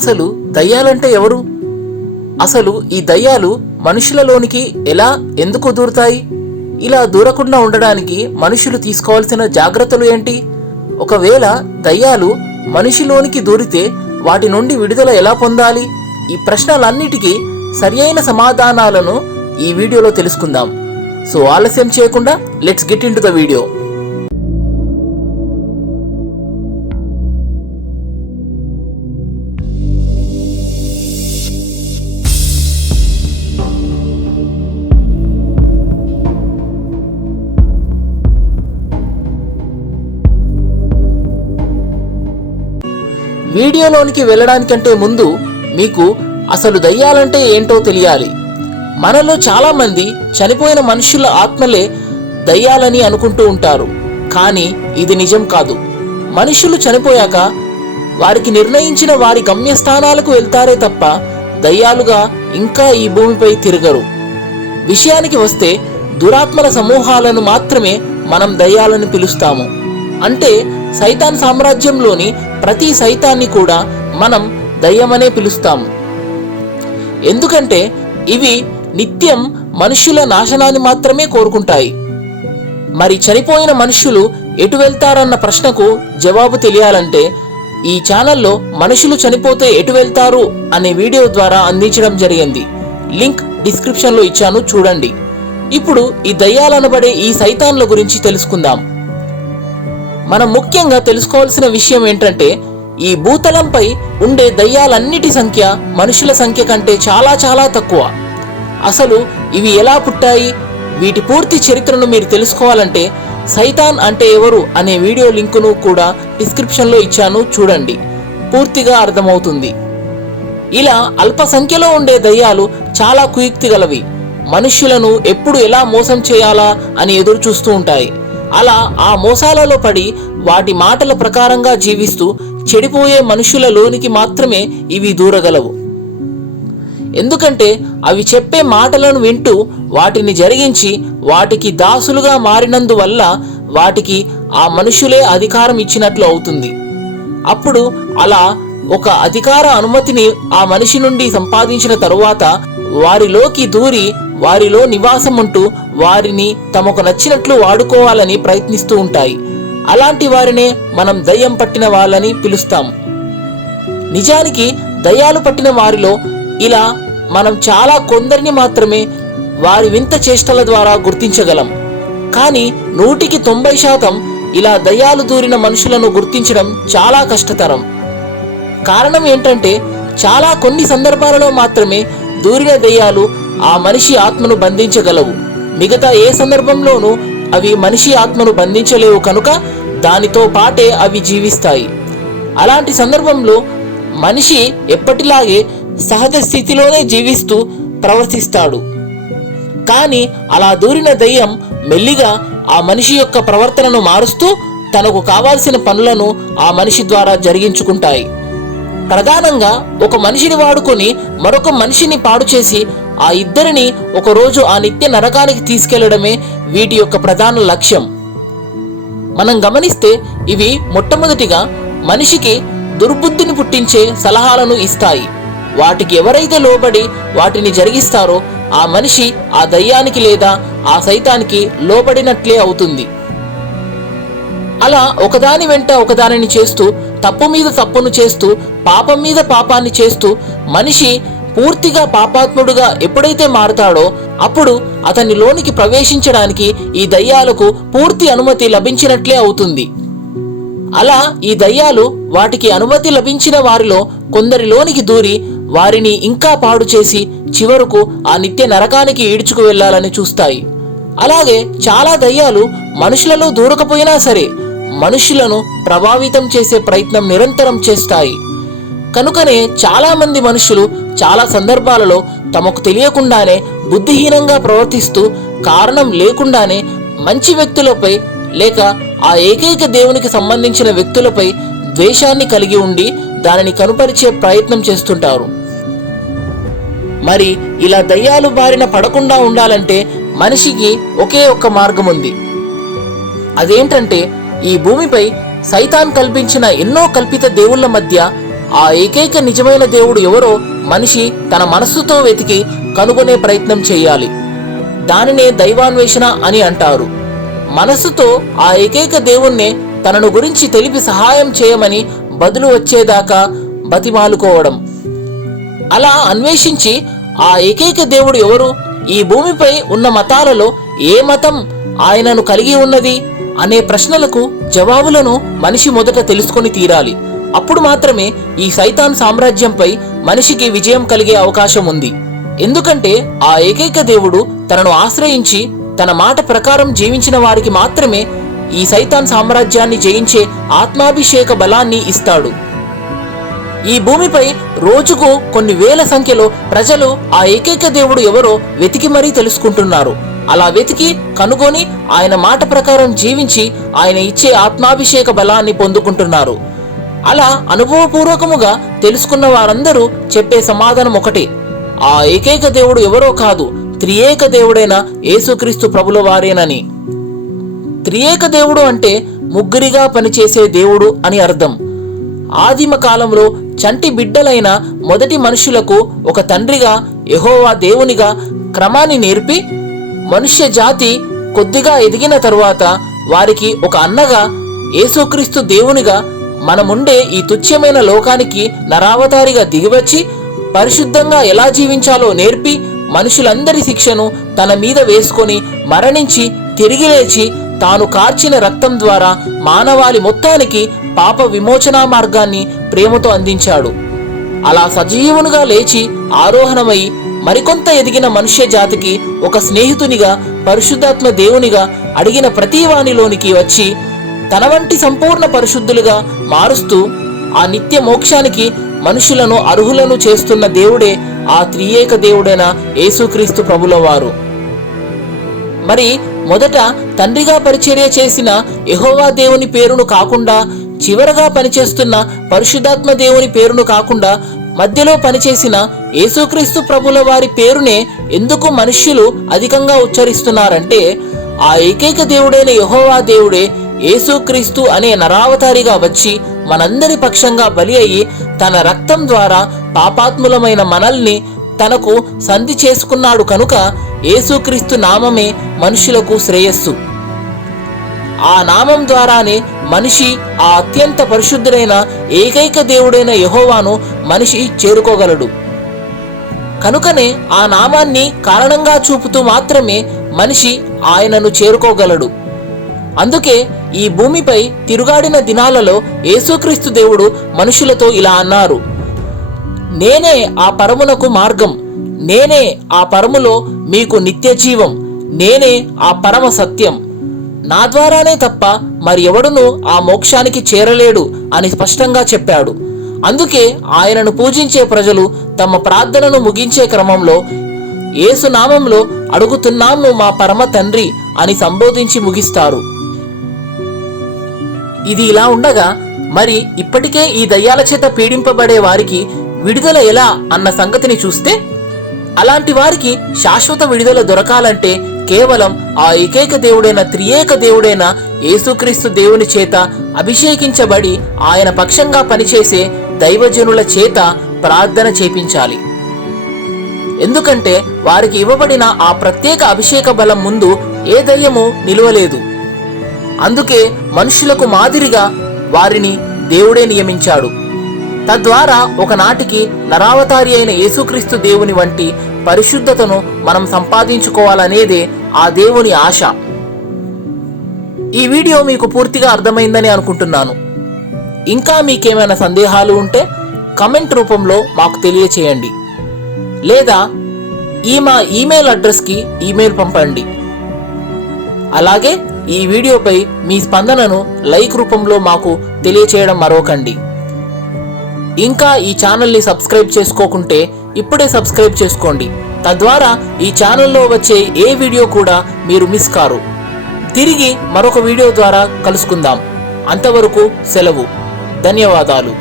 అసలు దయ్యాలంటే ఎవరు? అసలు ఈ దయ్యాలు మనుషులలోనికి ఎలా ఎందుకు దూరుతాయి? ఇలా దూరకుండా ఉండడానికి మనుషులు తీసుకోవాల్సిన జాగ్రత్తలు ఏంటి? ఒకవేళ దయ్యాలు మనిషిలోనికి దూరితే వాటి నుండి విడుదల ఎలా పొందాలి? ఈ ప్రశ్నలన్నిటికీ సరియైన సమాధానాలను ఈ వీడియోలో తెలుసుకుందాం. సో ఆలస్యం చేయకుండా let's get into the video వీడియోలోనికి వెళ్ళడానికంటే ముందు మీకు అసలు దయ్యాలంటే ఏంటో తెలియాలి. మనలో చాలామంది చనిపోయిన మనుషుల ఆత్మలే దయ్యాలని అనుకుంటూ ఉంటారు. కానీ ఇది నిజం కాదు. మనుషులు చనిపోయాక వారికి నిర్ణయించిన వారి గమ్యస్థానాలకు వెళ్తారే తప్ప దయ్యాలుగా ఇంకా ఈ భూమిపై తిరగరు. విషయానికి వస్తే దురాత్మల సమూహాలను మాత్రమే మనం దయ్యాలని పిలుస్తాము. అంటే సైతాన్ సామ్రాజ్యంలోని ప్రతి సైతాన్ని కూడా మనం దయ్యమనే పిలుస్తాము ఎందుకంటే ఇవి నిత్యం మనుష్యుల నాశనాన్ని మాత్రమే కోరుకుంటాయి. మరి చనిపోయిన మనుష్యులు ఎటు వెళ్తారన్న ప్రశ్నకు జవాబు తెలియాలంటే ఈ ఛానల్లో మనుషులు చనిపోతే ఎటు వెళ్తారు అనే వీడియో ద్వారా అందించడం జరిగింది. లింక్ డిస్క్రిప్షన్లో ఇచ్చాను చూడండి. ఇప్పుడు ఈ దయ్యాలనబడే ఈ సైతాన్ల గురించి తెలుసుకుందాం. మనం ముఖ్యంగా తెలుసుకోవాల్సిన విషయం ఏంటంటే ఈ భూతలంపై ఉండే దయ్యాలన్నిటి సంఖ్య మనుషుల సంఖ్య కంటే చాలా చాలా తక్కువ. అసలు ఇవి ఎలా పుట్టాయి? వీటి పూర్తి చరిత్రను మీరు తెలుసుకోవాలంటే సైతాన్ అంటే ఎవరు అనే వీడియో లింకును కూడా డిస్క్రిప్షన్లో ఇచ్చాను చూడండి. పూర్తిగా అర్థమవుతుంది. ఇలా అల్ప సంఖ్యలో ఉండే దయ్యాలు చాలా కుయుక్తి గలవి. మనుష్యులను ఎప్పుడు ఎలా మోసం చేయాలా అని ఎదురు చూస్తూ ఉంటాయి. అలా ఆ మోసాలలో పడి వాటి మాటల ప్రకారంగా జీవిస్తూ చెడిపోయే మనుషుల లోనికి మాత్రమే ఇవి దూరగలవు. ఎందుకంటే అవి చెప్పే మాటలను వింటూ వాటిని జరిగించి వాటికి దాసులుగా మారినందువల్ల వాటికి ఆ మనుషులే అధికారం ఇచ్చినట్లు అవుతుంది. అప్పుడు అలా ఒక అధికార అనుమతిని ఆ మనిషి నుండి సంపాదించిన తరువాత వారిలోకి దూరి వారిలో నివాసం ఉంటూ వారిని తమకు నచ్చినట్లు వాడుకోవాలని ప్రయత్నిస్తూ ఉంటాయి. అలాంటి వారినే మనం దయ్యం పట్టిన వాళ్ళని పిలుస్తాం. నిజానికి దయ్యాలు పట్టిన వారిలో ఇలా మనం చాలా కొందరిని మాత్రమే వారి వింత చేష్టల ద్వారా గుర్తించగలం. కానీ నూటికి తొంభై శాతం ఇలా దయ్యాలు దూరిన మనుషులను గుర్తించడం చాలా కష్టతరం. కారణం ఏంటంటే చాలా కొన్ని సందర్భాలలో మాత్రమే దూరిన దెయ్యాలు ఆ మనిషి ఆత్మను బంధించగలవు. మిగతా ఏ సందర్భంలోనూ అవి మనిషి ఆత్మను బంధించలేవు కనుక దానితో పాటే అవి జీవిస్తాయి. అలాంటి సందర్భంలో మనిషి ఎప్పటిలాగే సహజ స్థితిలోనే జీవిస్తూ ప్రవర్తిస్తాడు. కానీ అలా దూరిన దయ్యం మెల్లిగా ఆ మనిషి యొక్క ప్రవర్తనను మారుస్తూ తనకు కావాల్సిన పనులను ఆ మనిషి ద్వారా జరిగించుకుంటాయి. ప్రధానంగా ఒక మనిషిని వాడుకొని మరొక మనిషిని పాడు చేసి ఆ ఇద్దరిని ఒకరోజు ఆ నిత్య నరకానికి తీసుకెళ్ళడమే వీటి యొక్క ప్రధాన లక్ష్యం. మనం గమనిస్తే ఇవి మొట్టమొదటిగా మనిషికి దుర్బుద్ధిని పుట్టించే సలహాలను ఇస్తాయి. వాటికి ఎవరైతే లోబడి వాటిని జరిగిస్తారో ఆ మనిషి ఆ దయ్యానికి లేదా ఆ సైతానికి లోబడినట్లే అవుతుంది. అలా ఒకదాని వెంట ఒకదానిని చేస్తూ తప్పు మీద తప్పును చేస్తూ పాపం మీద పాపాన్ని చేస్తూ మనిషి పూర్తిగా పాపాత్ముడుగా ఎప్పుడైతే మారుతాడో అప్పుడు అతని లోనికి ప్రవేశించడానికి ఈ దయ్యాలకు పూర్తి అనుమతి లభించినట్లే అవుతుంది. అలా ఈ దయ్యాలు వాటికి అనుమతి లభించిన వారిలో కొందరిలోనికి దూరి వారిని ఇంకా పాడు చేసి చివరకు ఆ నిత్య నరకానికి ఈడ్చుకు వెళ్ళాలని చూస్తాయి. అలాగే చాలా దయ్యాలు మనుషులలో దూరకపోయినా సరే మనుషులను ప్రభావితం చేసే ప్రయత్నం నిరంతరం చేస్తాయి. కనుకనే చాలామంది మనుషులు చాలా సందర్భాలలో తమకు తెలియకుండానే బుద్ధిహీనంగా ప్రవర్తిస్తూ కారణం లేకుండానే మంచి వ్యక్తులపై లేక ఆ ఏకైక దేవునికి సంబంధించిన వ్యక్తులపై ద్వేషాన్ని కలిగి ఉండి దానిని కనుపరిచే ప్రయత్నం చేస్తుంటారు. మరి ఇలా దయ్యాలు బారిన పడకుండా ఉండాలంటే మనిషికి ఒకే ఒక్క మార్గం ఉంది అదేంటంటే ఈ భూమిపై సైతాన్ కల్పించిన ఎన్నో కల్పిత దేవుళ్ళ మధ్య ఆ ఏకైక నిజమైన దేవుడు ఎవరో మనిషి తన మనస్సుతో వెతికి కనుగొనే ప్రయత్నం చేయాలి. దానినే దైవాన్వేషణ అని అంటారు. మనస్సుతో ఆ ఏకైక దేవుణ్ణే తనను గురించి తెలిపి సహాయం చేయమని బదులు వచ్చేదాకా బతిమాలుకోవడం. అలా అన్వేషించి ఆ ఏకైక దేవుడు ఎవరు? ఈ భూమిపై ఉన్న మతాలలో ఏ మతం ఆయనను కలిగి ఉన్నది? అనే ప్రశ్నలకు జవాబులను మనిషి మొదట తెలుసుకొని తీరాలి. అప్పుడు మాత్రమే ఈ సైతాన్ సామ్రాజ్యంపై మనిషికి విజయం కలిగే అవకాశం ఉంది. ఎందుకంటే ఆ ఏకైక దేవుడు తనను ఆశ్రయించి తన మాట ప్రకారం జీవించిన వారికి మాత్రమే ఈ సైతాన్ సామ్రాజ్యాన్ని జయించే ఆత్మాభిషేక బలాన్ని ఇస్తాడు. ఈ భూమిపై రోజుకు కొన్ని వేల సంఖ్యలో ప్రజలు ఆ ఏకైక దేవుడు ఎవరో వెతికి మరీ తెలుసుకుంటున్నారు. అలా వెతికి కనుగొని ఆయన మాట ప్రకారం జీవించి ఆయన ఇచ్చే ఆత్మాభిషేక బలాన్ని పొందుకుంటున్నారు. అలా అనుభవపూర్వకముగా తెలుసుకున్న వారందరూ చెప్పే సమాధానం ఒకటి. ఆ ఏకైక దేవుడు ఎవరో కాదు త్రియేక దేవుడైన యేసుక్రీస్తు ప్రభుల వారేనని. త్రియేక దేవుడు అంటే ముగ్గురిగా పనిచేసే దేవుడు అని అర్థం. ఆదిమ కాలంలో చంటి బిడ్డలైన మొదటి మనుషులకు ఒక తండ్రిగా యహోవా దేవునిగా క్రమాన్ని నేర్పి మనుష్య జాతి కొద్దిగా ఎదిగిన తరువాత వారికి ఒక అన్నగా యేసుక్రీస్తు దేవునిగా మనముండే ఈ తుచ్చమైన లోకానికి నరావతారిగా దిగివచ్చి పరిశుద్ధంగా ఎలా జీవించాలో నేర్పి మనుషులందరి శిక్షను తన మీద వేసుకొని మరణించి తిరిగి లేచి తాను కార్చిన రక్తం ద్వారా మానవాళి మొత్తానికి పాప విమోచనా మార్గాన్ని ప్రేమతో అందించాడు. అలా సజీవునిగా లేచి ఆరోహణమై మరికొంత ఎదిగిన మనుష్య జాతికి ఒక స్నేహితునిగా పరిశుద్ధాత్మ దేవునిగా అడిగిన ప్రతివానిలోనికి వచ్చి తన వంటి సంపూర్ణ పరిశుద్ధులుగా మారుస్తూ ఆ నిత్య మోక్షానికి మనుషులను అర్హులను చేస్తున్న దేవుడే ఆ త్రియేక దేవుడైన యేసుక్రీస్తు ప్రభుల వారు. మరి మొదట తండ్రిగా పరిచర్య చేసిన యహోవా దేవుని పేరును కాకుండా చివరగా పనిచేస్తున్న పరిశుద్ధాత్మ దేవుని పేరును కాకుండా మధ్యలో పనిచేసిన యేసుక్రీస్తు ప్రభుల వారి పేరునే ఎందుకు మనుష్యులు అధికంగా ఉచ్చరిస్తున్నారంటే ఆ ఏకైక దేవుడైన యహోవా దేవుడే యేసుక్రీస్తు అనే నరావతారిగా వచ్చి మనందరి పక్షంగా బలి అయి తన రక్తం ద్వారా పాపాత్ములమైన మనల్ని తనకు సంధి చేసుకున్నాడు కనుక యేసుక్రీస్తు నామమే మనుషులకు శ్రేయస్సు. ఆ నామం ద్వారానే మనిషి ఆ అత్యంత పరిశుద్ధుడైన ఏకైక దేవుడైన యహోవాను మనిషి చేరుకోగలడు. కనుకనే ఆ నామాన్ని కారణంగా చూపుతూ మాత్రమే మనిషి ఆయనను చేరుకోగలడు. అందుకే ఈ భూమిపై తిరుగాడిన దినాలలో యేసుక్రీస్తు దేవుడు మనుషులతో ఇలా అన్నారు. నేనే ఆ పరమునకు మార్గం. నేనే ఆ పరములో మీకు నిత్య జీవం నేనే ఆ పరమ సత్యం. నా ద్వారానే తప్ప మరి ఎవడును ఆ మోక్షానికి చేరలేడు అని స్పష్టంగా చెప్పాడు. అందుకే ఆయనను పూజించే ప్రజలు తమ ప్రార్థనను ముగించే క్రమంలో ఏసునామంలో అడుగుతున్నాము మా పరమ తండ్రి అని సంబోధించి ముగిస్తారు. ఇది ఇలా ఉండగా మరి ఇప్పటికే ఈ దయ్యాల చేత పీడింపబడే వారికి విడుదల ఎలా అన్న సంగతిని చూస్తే అలాంటి వారికి శాశ్వత విడుదల దొరకాలంటే కేవలం ఆ ఏకైక దేవుడైన త్రియేక దేవుడైన యేసుక్రీస్తు దేవుని చేత అభిషేకించబడి ఆయన పక్షంగా పనిచేసే దైవజనుల చేత ప్రార్థన చేపించాలి. ఎందుకంటే వారికి ఇవ్వబడిన ఆ ప్రత్యేక అభిషేక బలం ముందు ఏ దయ్యము నిలువలేదు. అందుకే మనుషులకు మాదిరిగా వారిని దేవుడే నియమించాడు. తద్వారా ఒకనాటికి నరావతారి అయిన యేసుక్రీస్తు దేవుని వంటి పరిశుద్ధతను మనం సంపాదించుకోవాలనేదే ఆ దేవుని ఆశ. ఈ వీడియో మీకు పూర్తిగా అర్థమైందని అనుకుంటున్నాను. ఇంకా మీకేమైనా సందేహాలు ఉంటే కమెంట్ రూపంలో మాకు తెలియచేయండి. లేదా ఈ మా ఈమెయిల్ అడ్రస్కి ఈమెయిల్ పంపండి. అలాగే ఈ వీడియోపై మీ స్పందనను లైక్ రూపంలో మాకు తెలియచేయడం మరొకండి. ఇంకా ఈ ఛానల్ని సబ్స్క్రైబ్ చేసుకోకుంటే ఇప్పుడే సబ్స్క్రైబ్ చేసుకోండి. తద్వారా ఈ ఛానల్లో వచ్చే ఏ వీడియో కూడా మీరు మిస్ కారు. తిరిగి మరొక వీడియో ద్వారా కలుసుకుందాం. అంతవరకు సెలవు. ధన్యవాదాలు.